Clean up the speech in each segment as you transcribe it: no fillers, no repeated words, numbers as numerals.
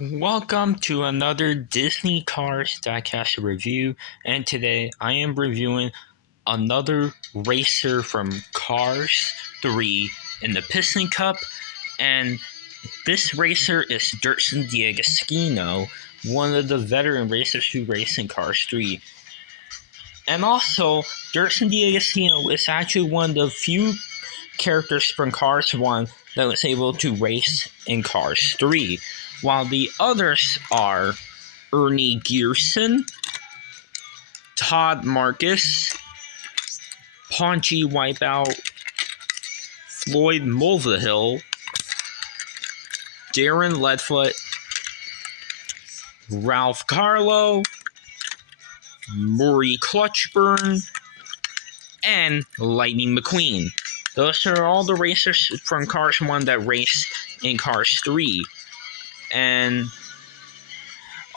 Welcome to another Disney Cars Diecast review, and today I am reviewing another racer from Cars 3 in the Piston Cup, and this racer is Dirkson D'Agostino, one of the veteran racers who raced in Cars 3. And also, Dirkson D'Agostino is actually one of the few characters from Cars 1 that was able to race in Cars 3, while the others are Ernie Gearson, Todd Marcus, Paunchy Wipeout, Floyd Mulvihill, Darren Leadfoot, Ralph Carlo, Murray Clutchburn, and Lightning McQueen. Those are all the racers from Cars 1 that raced in Cars 3. And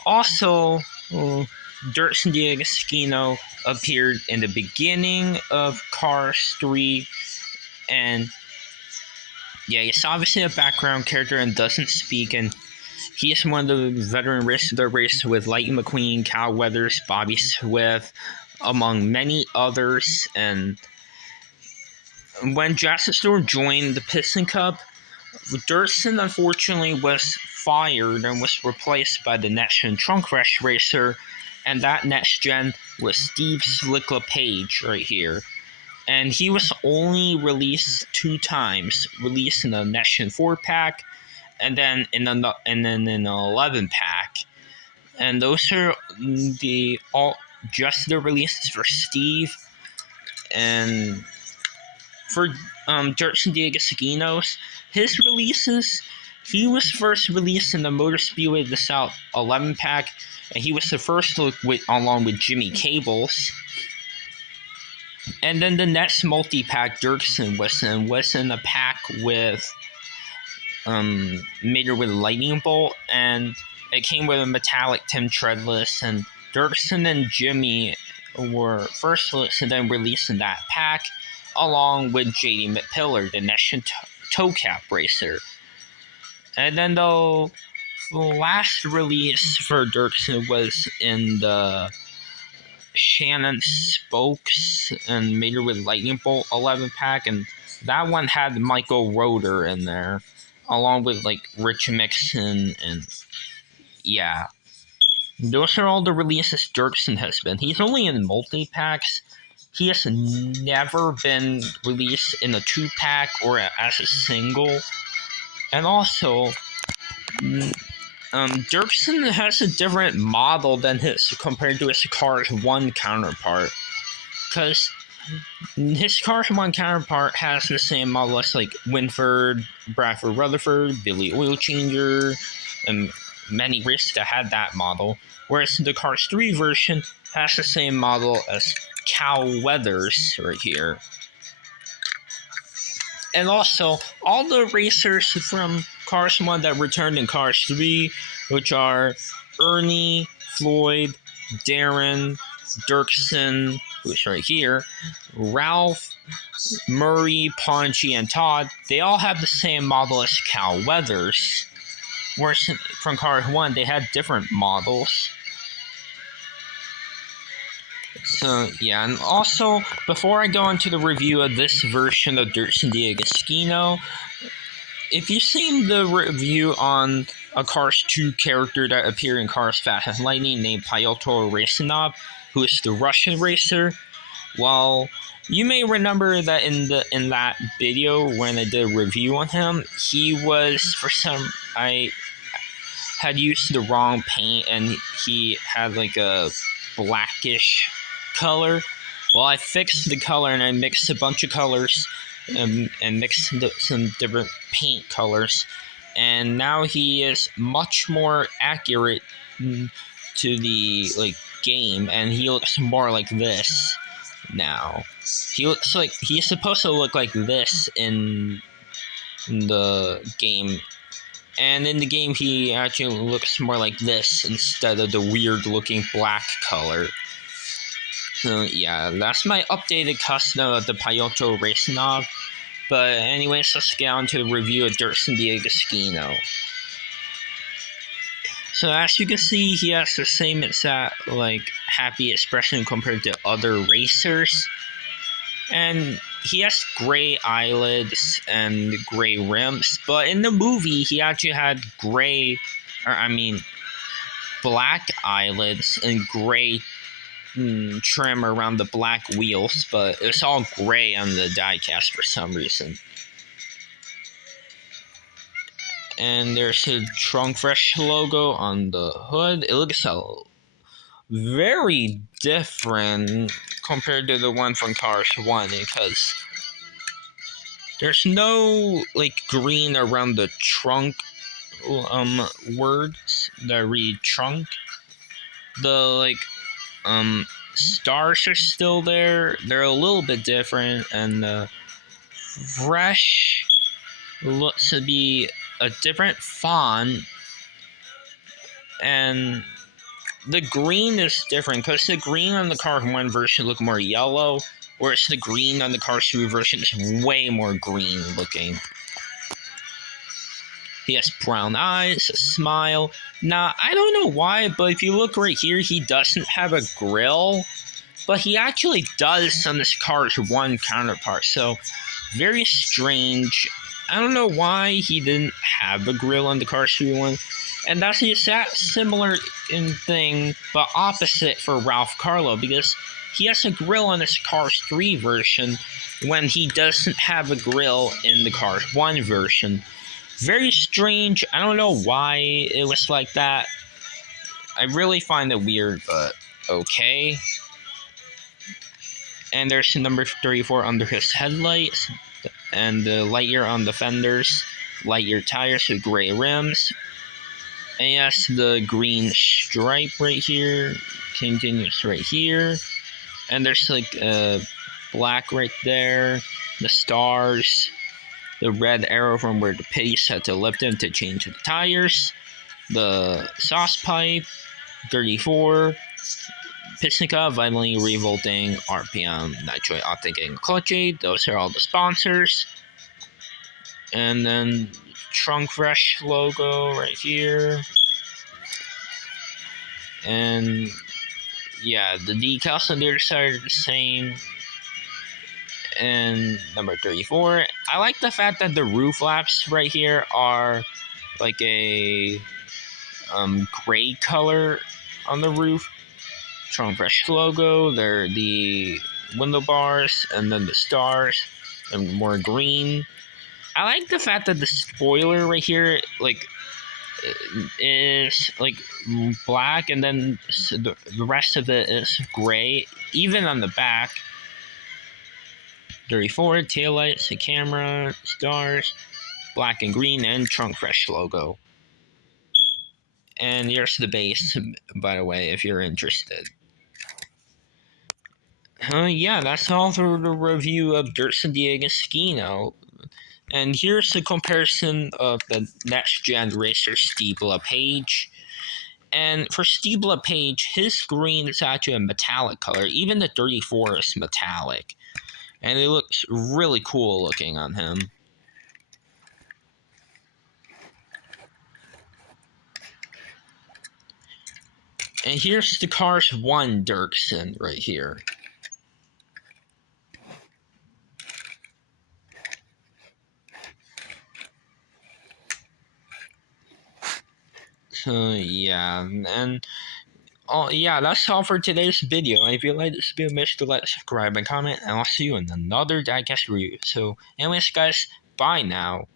also, Dirkson D'Agostino appeared in the beginning of Cars 3, and yeah, he's obviously a background character and doesn't speak, and he is one of the veteran racers that raced with Lightning McQueen, Cal Weathers, Bobby Swift, among many others. And when Jackson Stewart joined the Piston Cup, Dirkson unfortunately was fired and was replaced by the next gen Trunk Rush racer, and that next gen was Steve Slick LePage right here. And he was only released 2 times, released in the next gen 4-pack, and then in an 11-pack. And those are just the releases for Steve. And for Dirkson D'Agostino's, his releases, he was first released in the Motor Speedway of the South 11-pack, and he was the first look along with Jimmy Cables. And then the next multi-pack Dirkson was in a pack with Mater with Lightning Bolt, and it came with a metallic Tim Treadless, and Dirkson and Jimmy were first looked and then released in that pack, along with JD McPillar, the Nation Toe Cap racer. And then the last release for Dirkson was in the Shannon Spokes and Mater with Lightning Bolt 11-pack, and that one had Michael Roeder in there, along with like Rich Mixon, and yeah. Those are all the releases Dirkson has been. He's only in multi-packs. He has never been released in a 2-pack or as a single. And also, Dirkson has a different model than his compared to his Cars 1 counterpart. Because his Cars 1 counterpart has the same model as like Winford, Bradford Rutherford, Billy Oil Changer, and many racers that had that model. Whereas the Cars 3 version has the same model as Cal Weathers right here. And also, all the racers from Cars 1 that returned in Cars 3, which are Ernie, Floyd, Darren, Dirkson, who's right here, Ralph, Murray, Paunchy, and Todd, they all have the same model as Cal Weathers. Whereas from Cars 1, they had different models. So, yeah, and also, before I go into the review of this version of Dirkson D'Agostino, if you've seen the review on a Cars 2 character that appeared in Cars Fast and Lightning named Pyotr Rasinov, who is the Russian racer, well, you may remember that in that video when I did a review on him, I had used the wrong paint and he had like a blackish color. Well, I fixed the color and I mixed a bunch of colors and mixed some different paint colors, and now he is much more accurate to the game, and he looks more like this now. He looks like he's supposed to look like this in the game, and in the game he actually looks more like this instead of the weird looking black color. So yeah, that's my updated custom of the Pyotr Rasinov. But anyways, let's get on to the review of Dirkson D'Agostino. So as you can see, he has the same exact like happy expression compared to other racers, and he has gray eyelids and gray rims. But in the movie, he actually had gray, or I mean, black eyelids and gray trim around the black wheels. But it's all gray on the diecast for some reason. And there's a Trunk Fresh logo on the hood. It looks very different compared to the one from Cars 1 because there's no like green around the trunk words that read trunk. The like stars are still there. They're a little bit different, and fresh looks to be a different font, and the green is different because the green on the Car 1 version look more yellow, whereas the green on the Car 2 version is way more green looking. He has brown eyes, a smile. Now, I don't know why, but if you look right here, he doesn't have a grill, but he actually does on this Cars 1 counterpart, so very strange. I don't know why he didn't have a grill on the Cars 2 one. And that's the exact similar thing, but opposite for Ralph Carlo, because he has a grill on his Cars 3 version when he doesn't have a grill in the Cars 1 version. Very strange. I don't know why it was like that. I really find it weird, but okay. And there's number 34 under his headlights, and the Lightyear on the fenders, Lightyear tires with gray rims. And yes, the green stripe right here continues right here. And there's like a black right there, the stars, the red arrow from where the piece had to lift in to change the tires, the sauce pipe, 34, Pisnica, violently revolting, RPM, Nitroid Optic, and Clutch Aid. Those are all the sponsors. And then Trunk Fresh logo right here. And yeah, the decals on the other side are the same. And number 34. I like the fact that the roof flaps right here are like a gray color on the roof. Trunk Fresh logo. They're the window bars and then the stars and more green. I like the fact that the spoiler right here like is like black, and then the rest of it is gray, even on the back. 34 taillights, the camera, stars, black and green, and Trunk Fresh logo. And here's the base, by the way, if you're interested. Yeah, that's all for the review of Dirkson Skino. And here's the comparison of the next gen racer Steve LePage. And for Steve LePage, his green is actually a metallic color. Even the 34 is metallic. And it looks really cool looking on him. And here's the Cars 1 Dirkson right here. So yeah, and yeah, that's all for today's video. If you like this video, make sure to like, subscribe, and comment, and I'll see you in another diecast review. So anyways, guys, bye now.